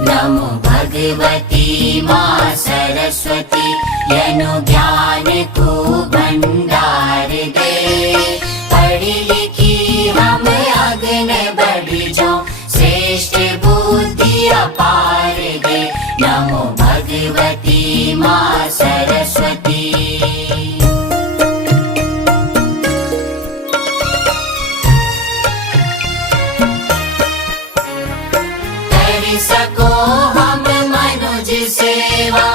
नमो भगवती माँ सरस्वती, यनु ज्ञान को भंडार दे। पढ़ी लिखी हम आगे बढ़ जाओ, श्रेष्ठ बुद्धि अपार दे। नमो भगवती माँ सरस्वती। कर सको हम मनुज सेवा,